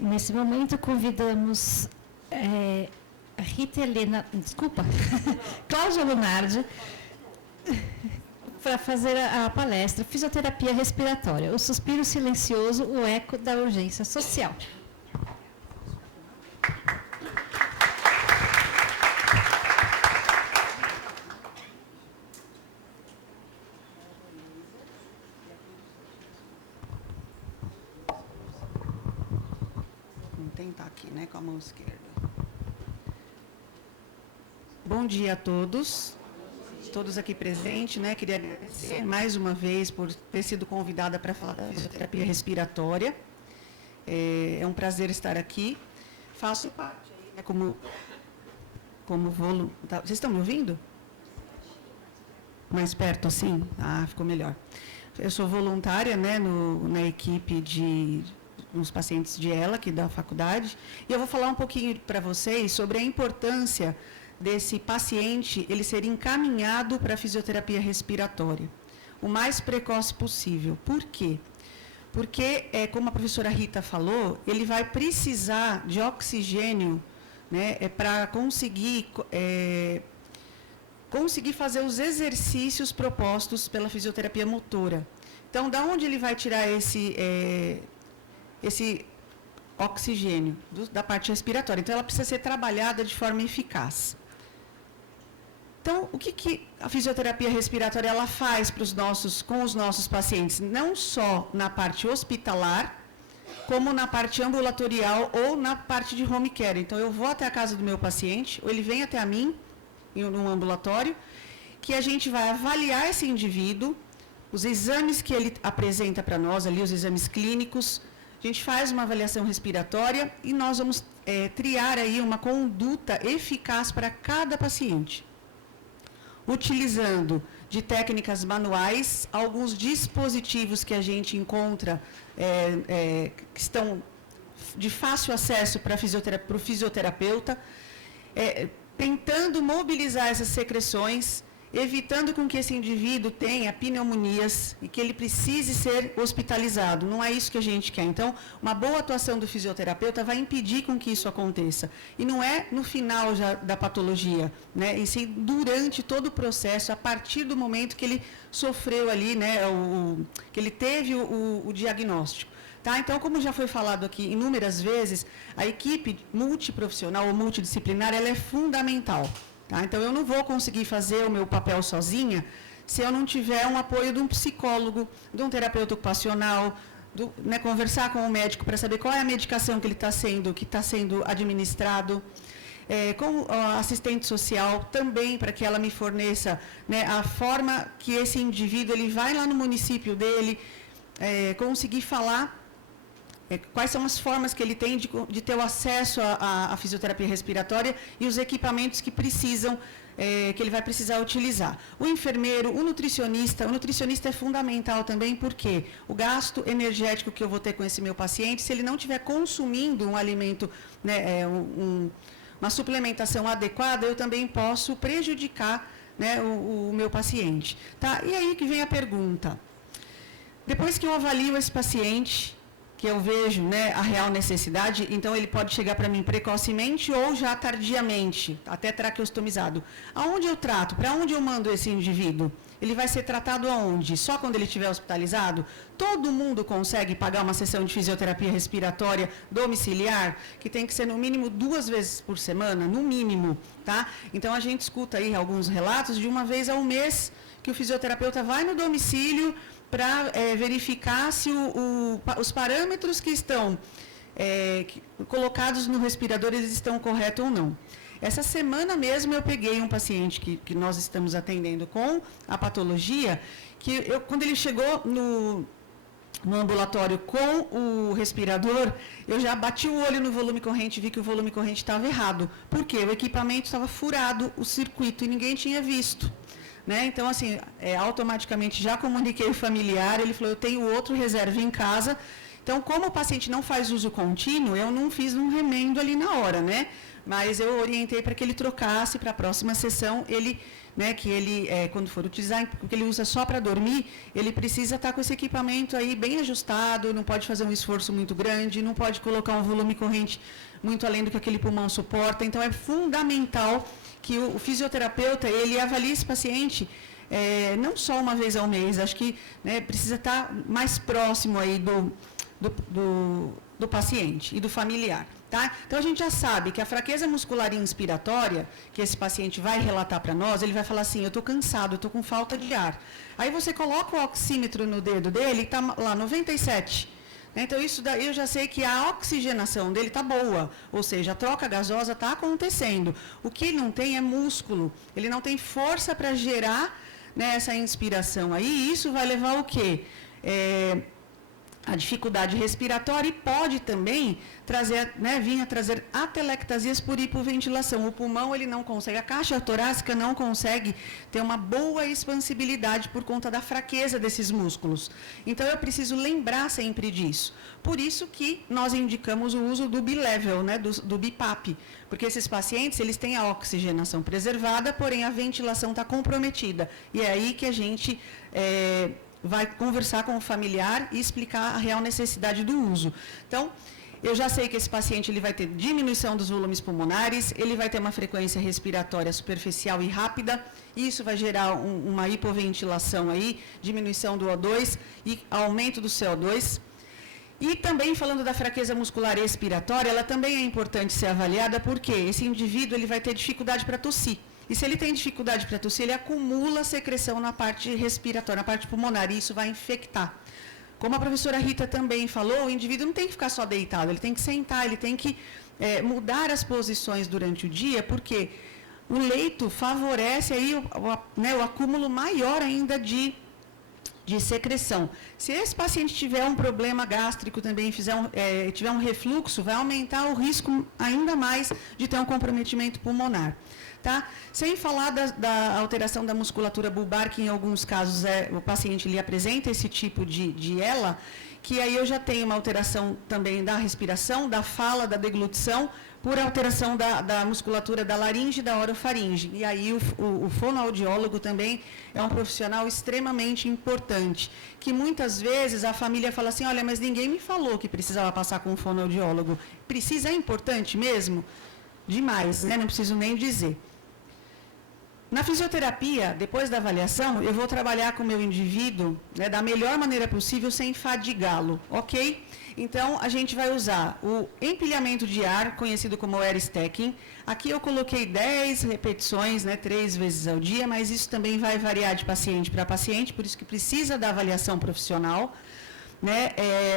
Nesse momento, convidamos a Rita Helena, desculpa, Cláudia Lunardi, para fazer a palestra Fisioterapia Respiratória, o suspiro silencioso, o eco da urgência social. Vamos tentar aqui, né, com a mão esquerda. Bom dia a todos aqui presentes, né? Queria agradecer mais uma vez por ter sido convidada para falar da fisioterapia respiratória. É um prazer estar aqui. Faço parte, né, como voluntária. Vocês estão me ouvindo? Mais perto, assim? Ah, ficou melhor. Eu sou voluntária, né, na equipe nos pacientes de ELA, aqui da faculdade, e eu vou falar um pouquinho para vocês sobre a importância desse paciente ele ser encaminhado para a fisioterapia respiratória, o mais precoce possível. Por quê? Porque, como a professora Rita falou, ele vai precisar de oxigênio, né, para conseguir fazer os exercícios propostos pela fisioterapia motora. Então, da onde ele vai tirar esse oxigênio? Da parte respiratória. Então, ela precisa ser trabalhada de forma eficaz. Então, o que a fisioterapia respiratória ela faz com os nossos pacientes? Não só na parte hospitalar, como na parte ambulatorial ou na parte de home care. Então, eu vou até a casa do meu paciente, ou ele vem até a mim, num ambulatório, que a gente vai avaliar esse indivíduo, os exames que ele apresenta para nós, ali, os exames clínicos, a gente faz uma avaliação respiratória e nós vamos triar aí uma conduta eficaz para cada paciente, utilizando de técnicas manuais, alguns dispositivos que a gente encontra que estão de fácil acesso para o fisioterapeuta, tentando mobilizar essas secreções, evitando com que esse indivíduo tenha pneumonias e que ele precise ser hospitalizado. Não é isso que a gente quer. Então, uma boa atuação do fisioterapeuta vai impedir com que isso aconteça. E não é no final já da patologia, né? E sim durante todo o processo, a partir do momento que ele sofreu ali, né, que ele teve o diagnóstico. Tá? Então, como já foi falado aqui inúmeras vezes, a equipe multiprofissional ou multidisciplinar ela é fundamental. Tá? Então, eu não vou conseguir fazer o meu papel sozinha se eu não tiver um apoio de um psicólogo, de um terapeuta ocupacional, né, conversar com o médico para saber qual é a medicação que está sendo administrado, com a assistente social também, para que ela me forneça, né, a forma que esse indivíduo ele vai lá no município dele, conseguir falar quais são as formas que ele tem de ter o acesso à fisioterapia respiratória e os equipamentos que que ele vai precisar utilizar. O enfermeiro, o nutricionista é fundamental também, porque o gasto energético que eu vou ter com esse meu paciente, se ele não estiver consumindo um alimento, né, uma suplementação adequada, eu também posso prejudicar, né, o meu paciente. Tá? E aí que vem a pergunta. Depois que eu avalio esse paciente, que eu vejo, né, a real necessidade, então ele pode chegar para mim precocemente ou já tardiamente, até traqueostomizado. Aonde eu trato? Para onde eu mando esse indivíduo? Ele vai ser tratado aonde? Só quando ele estiver hospitalizado? Todo mundo consegue pagar uma sessão de fisioterapia respiratória domiciliar, que tem que ser no mínimo 2 vezes por semana, no mínimo, tá? Então a gente escuta aí alguns relatos de uma vez ao mês que o fisioterapeuta vai no domicílio para verificar se os parâmetros que estão colocados no respirador eles estão corretos ou não. Essa semana mesmo eu peguei um paciente que nós estamos atendendo com a patologia, que quando ele chegou no ambulatório com o respirador, eu já bati o olho no volume corrente e vi que o volume corrente estava errado. Por quê? O equipamento estava furado, o circuito, e ninguém tinha visto. Né? Então, assim, automaticamente já comuniquei o familiar, ele falou, eu tenho outro reserva em casa. Então, como o paciente não faz uso contínuo, eu não fiz um remendo ali na hora, né? Mas eu orientei para que ele trocasse para a próxima sessão, quando for utilizar, porque ele usa só para dormir, ele precisa estar com esse equipamento aí bem ajustado, não pode fazer um esforço muito grande, não pode colocar um volume corrente muito além do que aquele pulmão suporta. Então, é fundamental que o fisioterapeuta, ele avalie esse paciente não só uma vez ao mês, acho que, né, precisa estar mais próximo aí do paciente e do familiar. Tá? Então, a gente já sabe que a fraqueza muscular inspiratória, que esse paciente vai relatar para nós, ele vai falar assim, eu estou cansado, eu estou com falta de ar. Aí você coloca o oxímetro no dedo dele e está lá, 97. Então, isso daí eu já sei que a oxigenação dele está boa, ou seja, a troca gasosa está acontecendo. O que ele não tem é músculo, ele não tem força para gerar, né, essa inspiração aí, e isso vai levar o quê? A dificuldade respiratória e pode também trazer, né, vir a trazer atelectasias por hipoventilação. O pulmão ele não consegue, a caixa torácica não consegue ter uma boa expansibilidade por conta da fraqueza desses músculos. Então, eu preciso lembrar sempre disso. Por isso que nós indicamos o uso do bilevel, né, do BiPAP, porque esses pacientes eles têm a oxigenação preservada, porém a ventilação está comprometida. E é aí que a gente vai conversar com o familiar e explicar a real necessidade do uso. Então, eu já sei que esse paciente ele vai ter diminuição dos volumes pulmonares, ele vai ter uma frequência respiratória superficial e rápida, e isso vai gerar uma hipoventilação aí, diminuição do O2 e aumento do CO2. E também falando da fraqueza muscular expiratória, ela também é importante ser avaliada porque esse indivíduo ele vai ter dificuldade para tossir. E se ele tem dificuldade para tossir, ele acumula secreção na parte respiratória, na parte pulmonar, e isso vai infectar. Como a professora Rita também falou, o indivíduo não tem que ficar só deitado, ele tem que sentar, ele tem que mudar as posições durante o dia, porque o leito favorece aí o acúmulo maior ainda de secreção. Se esse paciente tiver um problema gástrico também, tiver um refluxo, vai aumentar o risco ainda mais de ter um comprometimento pulmonar. Tá? Sem falar da alteração da musculatura bulbar, que em alguns casos o paciente ele apresenta esse tipo de ELA, que aí eu já tenho uma alteração também da respiração, da fala, da deglutição, por alteração da musculatura da laringe e da orofaringe. E aí o fonoaudiólogo também é um profissional extremamente importante, que muitas vezes a família fala assim, olha, mas ninguém me falou que precisava passar com um fonoaudiólogo. Precisa, é importante mesmo? Demais, né? Não preciso nem dizer. Na fisioterapia, depois da avaliação, eu vou trabalhar com o meu indivíduo, né, da melhor maneira possível, sem fadigá-lo, ok? Então, a gente vai usar o empilhamento de ar, conhecido como air stacking. Aqui eu coloquei 10 repetições, né, 3 vezes ao dia, mas isso também vai variar de paciente para paciente, por isso que precisa da avaliação profissional. Né?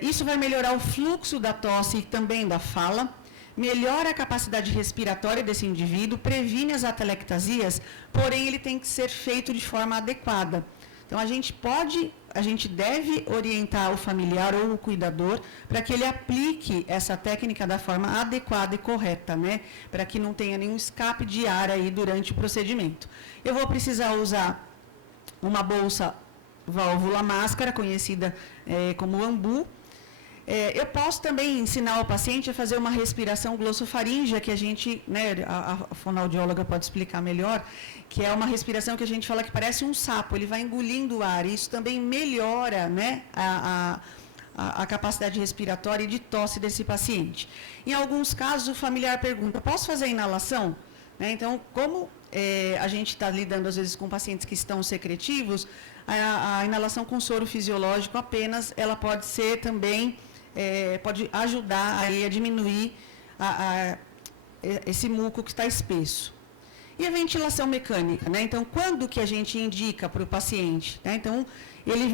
Isso vai melhorar o fluxo da tosse e também da fala. Melhora a capacidade respiratória desse indivíduo, previne as atelectasias, porém ele tem que ser feito de forma adequada. Então, a gente deve orientar o familiar ou o cuidador para que ele aplique essa técnica da forma adequada e correta, né? Para que não tenha nenhum escape de ar aí durante o procedimento. Eu vou precisar usar uma bolsa válvula máscara, conhecida como AMBU. Eu posso também ensinar o paciente a fazer uma respiração glossofaríngea, que a gente, né, a fonoaudióloga pode explicar melhor, que é uma respiração que a gente fala que parece um sapo, ele vai engolindo o ar, e isso também melhora, né, a capacidade respiratória e de tosse desse paciente. Em alguns casos, o familiar pergunta, posso fazer inalação? Né, então, como a gente está lidando, às vezes, com pacientes que estão secretivos, a inalação com soro fisiológico apenas, ela pode ser também... pode ajudar aí a diminuir esse muco que está espesso. E a ventilação mecânica, né? Então, quando que a gente indica para o paciente? Né? Então, ele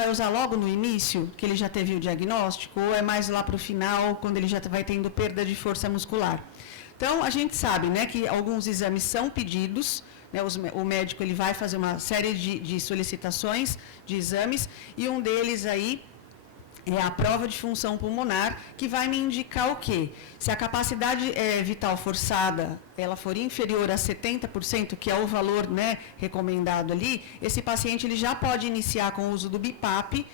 vai usar logo no início, que ele já teve o diagnóstico, ou é mais lá para o final, quando ele já vai tendo perda de força muscular? Então, a gente sabe, né, que alguns exames são pedidos, né, o médico ele vai fazer uma série de solicitações de exames, e um deles aí é a prova de função pulmonar, que vai me indicar o quê? Se a capacidade vital forçada ela for inferior a 70%, que é o valor, né, recomendado ali, esse paciente ele já pode iniciar com o uso do BiPAP,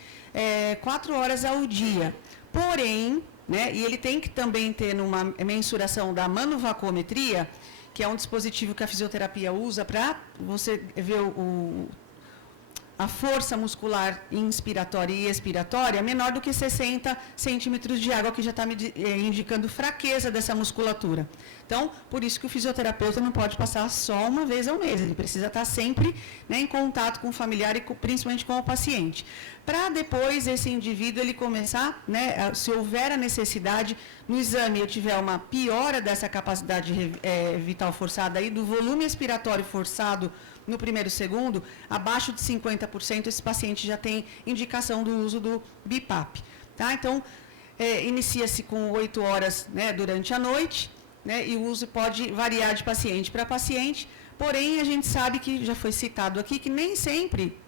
4 horas ao dia. Porém, né, e ele tem que também ter uma mensuração da manovacometria, que é um dispositivo que a fisioterapia usa para você ver a força muscular inspiratória e expiratória menor do que 60 centímetros de água, que já está indicando fraqueza dessa musculatura. Então, por isso que o fisioterapeuta não pode passar só uma vez ao mês, ele precisa estar sempre, né, em contato com o familiar e principalmente com o paciente. Para depois esse indivíduo ele começar, né, se houver a necessidade, no exame eu tiver uma piora dessa capacidade vital forçada e do volume expiratório forçado no primeiro e segundo, abaixo de 50%, esse paciente já tem indicação do uso do BiPAP. Tá? Então, inicia-se com 8 horas, né, durante a noite, né, e o uso pode variar de paciente para paciente, porém, a gente sabe que, já foi citado aqui, que nem sempre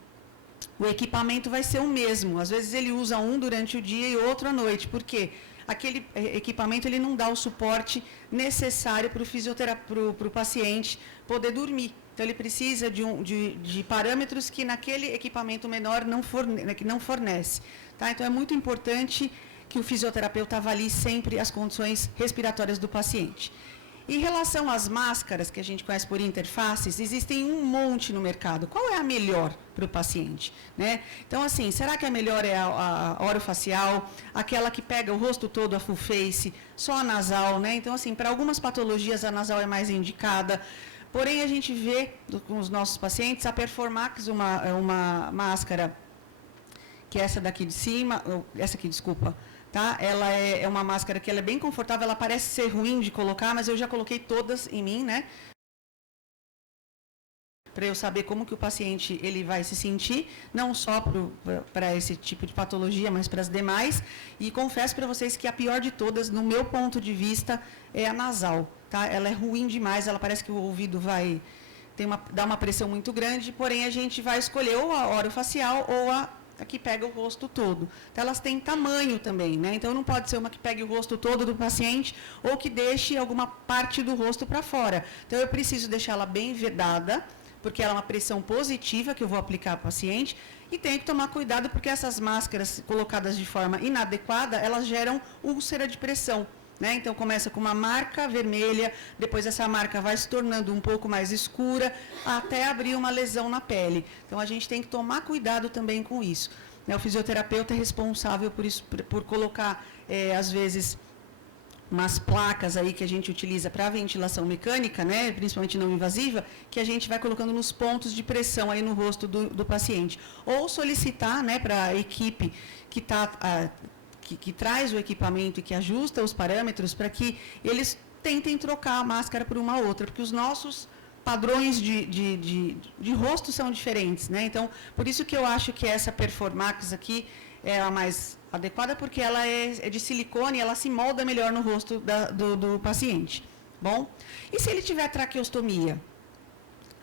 o equipamento vai ser o mesmo. Às vezes ele usa um durante o dia e outro à noite. Por quê? Aquele equipamento ele não dá o suporte necessário para o paciente poder dormir. Então, ele precisa de parâmetros que naquele equipamento menor não fornece. Tá? Então, é muito importante que o fisioterapeuta avalie sempre as condições respiratórias do paciente. Em relação às máscaras, que a gente conhece por interfaces, existem um monte no mercado. Qual é a melhor para o paciente? Né? Então, assim, será que a melhor é a orofacial, aquela que pega o rosto todo, a full face, só a nasal? Né? Então, assim, para algumas patologias a nasal é mais indicada. Porém, a gente vê com os nossos pacientes a Performax, uma máscara, que é essa daqui de cima, essa aqui, desculpa, tá? Ela é uma máscara que ela é bem confortável, ela parece ser ruim de colocar, mas eu já coloquei todas em mim, né? Para eu saber como que o paciente ele vai se sentir, não só para esse tipo de patologia, mas para as demais. E confesso para vocês que a pior de todas, no meu ponto de vista, é a nasal. Tá? Ela é ruim demais, ela parece que o ouvido vai dar uma pressão muito grande, porém a gente vai escolher ou a orofacial ou a que pega o rosto todo. Então, elas têm tamanho também, né? Então, não pode ser uma que pegue o rosto todo do paciente ou que deixe alguma parte do rosto para fora. Então, eu preciso deixar ela bem vedada, porque ela é uma pressão positiva que eu vou aplicar para o paciente, e tenho que tomar cuidado porque essas máscaras colocadas de forma inadequada, elas geram úlcera de pressão. Né? Então, começa com uma marca vermelha, depois essa marca vai se tornando um pouco mais escura, até abrir uma lesão na pele. Então, a gente tem que tomar cuidado também com isso. Né? O fisioterapeuta é responsável por isso, por colocar, às vezes, umas placas aí que a gente utiliza para ventilação mecânica, né? Principalmente não invasiva, que a gente vai colocando nos pontos de pressão aí no rosto do paciente. Ou solicitar, né, para a equipe que está... Que traz o equipamento e que ajusta os parâmetros para que eles tentem trocar a máscara por uma outra, porque os nossos padrões de rosto são diferentes, né? Então, por isso que eu acho que essa Performax aqui é a mais adequada, porque ela é de silicone, ela se molda melhor no rosto do paciente. Bom, e se ele tiver traqueostomia?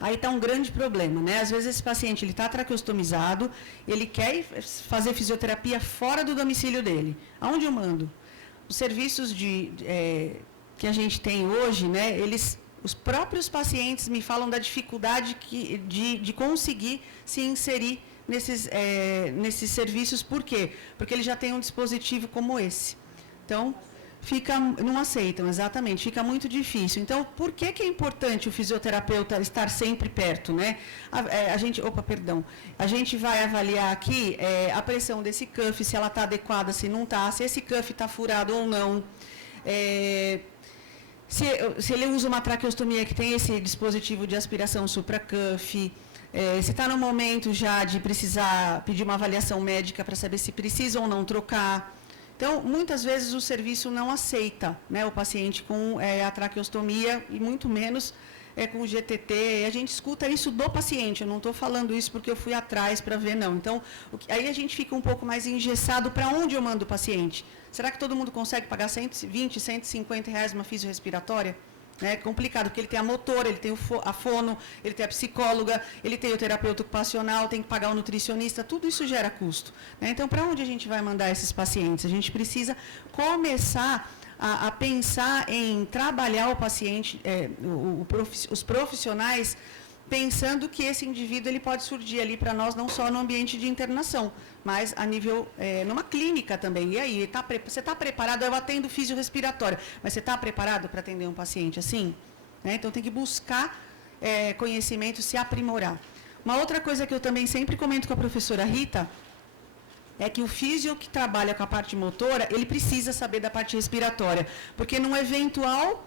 Aí está um grande problema, né? Às vezes esse paciente ele está traqueostomizado, ele quer fazer fisioterapia fora do domicílio dele. Aonde eu mando? Os serviços que a gente tem hoje, né? Os próprios pacientes me falam da dificuldade de conseguir se inserir nesses serviços. Por quê? Porque ele já tem um dispositivo como esse. Então, não aceitam, exatamente, fica muito difícil. Então, por que é importante o fisioterapeuta estar sempre perto, né? A gente vai avaliar aqui a pressão desse cuff, se ela está adequada, se não está, se esse cuff está furado ou não. Se ele usa uma traqueostomia que tem esse dispositivo de aspiração supracuff, se está no momento já de precisar pedir uma avaliação médica para saber se precisa ou não trocar. Então, muitas vezes o serviço não aceita, né, o paciente com a traqueostomia e muito menos com o GTT. A gente escuta isso do paciente, eu não estou falando isso porque eu fui atrás para ver, não. Então, aí a gente fica um pouco mais engessado para onde eu mando o paciente. Será que todo mundo consegue pagar 120, 150 reais uma fisioaspiratória? É complicado, porque ele tem a motora, ele tem a fono, ele tem a psicóloga, ele tem o terapeuta ocupacional, tem que pagar o nutricionista, tudo isso gera custo. Né? Então, para onde a gente vai mandar esses pacientes? A gente precisa começar a pensar em trabalhar o paciente, os profissionais pensando que esse indivíduo ele pode surgir ali para nós não só no ambiente de internação, mas a nível, numa clínica também. E aí, você está preparado? Eu atendo fisiorrespiratório, mas você está preparado para atender um paciente assim? Então, tem que buscar conhecimento, se aprimorar. Uma outra coisa que eu também sempre comento com a professora Rita é que o físio que trabalha com a parte motora, ele precisa saber da parte respiratória, porque num eventual,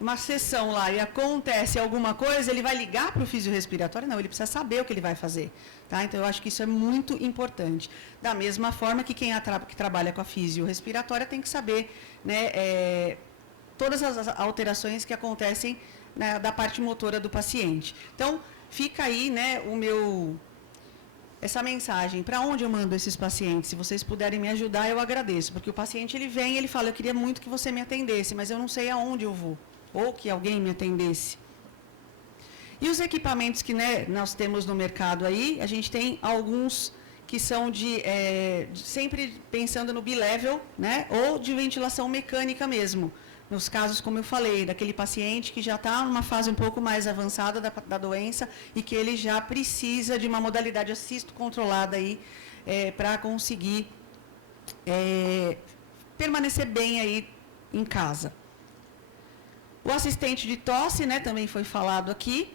uma sessão lá e acontece alguma coisa, ele vai ligar para o fisiorrespiratório? Não, ele precisa saber o que ele vai fazer. Tá? Então, eu acho que isso é muito importante. Da mesma forma que quem que trabalha com a fisiorrespiratória tem que saber todas as alterações que acontecem da parte motora do paciente. Então, fica aí essa mensagem. Para onde eu mando esses pacientes? Se vocês puderem me ajudar, eu agradeço. Porque o paciente ele vem e ele fala, eu queria muito que você me atendesse, mas eu não sei aonde eu vou. Ou que alguém me atendesse. E os equipamentos que nós temos no mercado aí, a gente tem alguns que são sempre pensando no bilevel, ou de ventilação mecânica mesmo. Nos casos, como eu falei, daquele paciente que já está numa fase um pouco mais avançada da doença e que ele já precisa de uma modalidade assisto controlada aí para conseguir permanecer bem aí em casa. O assistente de tosse, também foi falado aqui,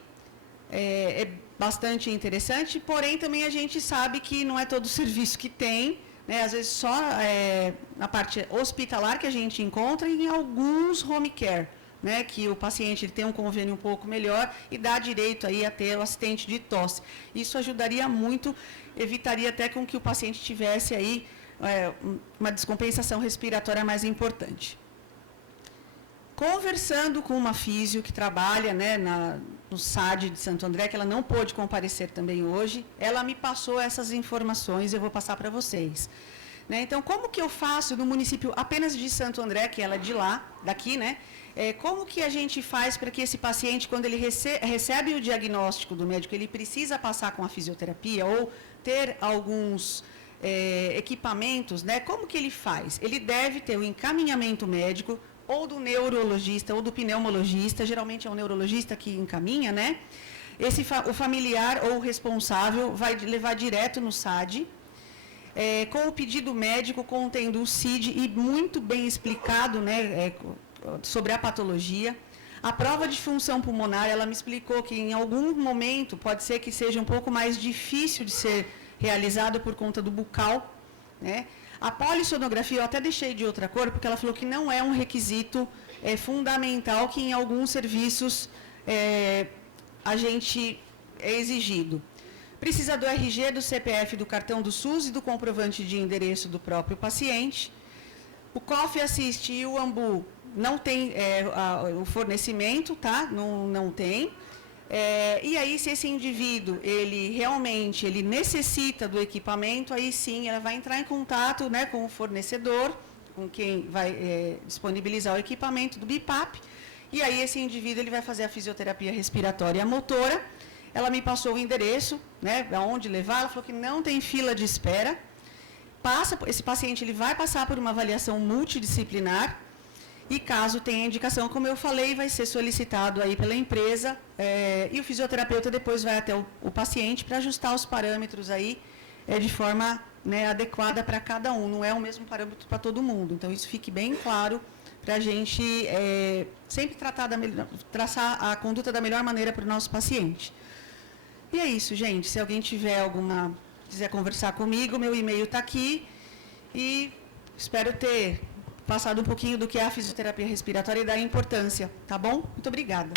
é bastante interessante, porém também a gente sabe que não é todo o serviço que tem. Às vezes só na parte hospitalar que a gente encontra e em alguns home care, que o paciente ele tem um convênio um pouco melhor e dá direito aí a ter o assistente de tosse. Isso ajudaria muito, evitaria até com que o paciente tivesse aí uma descompensação respiratória mais importante. Conversando com uma físio que trabalha no SAD de Santo André, que ela não pôde comparecer também hoje, ela me passou essas informações e eu vou passar para vocês. Então, como que eu faço no município apenas de Santo André, que ela é de lá, daqui, como que a gente faz para que esse paciente, quando ele recebe o diagnóstico do médico, ele precisa passar com a fisioterapia ou ter alguns equipamentos, como que ele faz? Ele deve ter o encaminhamento médico, ou do neurologista, ou do pneumologista, geralmente é o neurologista que encaminha, o familiar ou o responsável vai levar direto no SAD, com o pedido médico contendo o CID e muito bem explicado, sobre a patologia. A prova de função pulmonar, ela me explicou que em algum momento pode ser que seja um pouco mais difícil de ser realizado por conta do bucal, A polissonografia eu até deixei de outra cor, porque ela falou que não é um requisito fundamental que em alguns serviços a gente é exigido. Precisa do RG, do CPF, do cartão do SUS e do comprovante de endereço do próprio paciente. O COF Assist e o AMBU não tem o fornecimento, tá? Não tem. E aí, se esse indivíduo, ele realmente necessita do equipamento, aí sim, ela vai entrar em contato com o fornecedor, com quem vai disponibilizar o equipamento do BIPAP, e aí esse indivíduo ele vai fazer a fisioterapia respiratória motora. Ela me passou o endereço, aonde levar, ela falou que não tem fila de espera. Esse paciente ele vai passar por uma avaliação multidisciplinar, e caso tenha indicação, como eu falei, vai ser solicitado aí pela empresa e o fisioterapeuta depois vai até o paciente para ajustar os parâmetros aí de forma adequada para cada um. Não é o mesmo parâmetro para todo mundo. Então, isso fique bem claro para a gente sempre traçar a conduta da melhor maneira para o nosso paciente. E é isso, gente. Se alguém quiser conversar comigo, meu e-mail está aqui e espero ter passado um pouquinho do que é a fisioterapia respiratória e da importância, tá bom? Muito obrigada.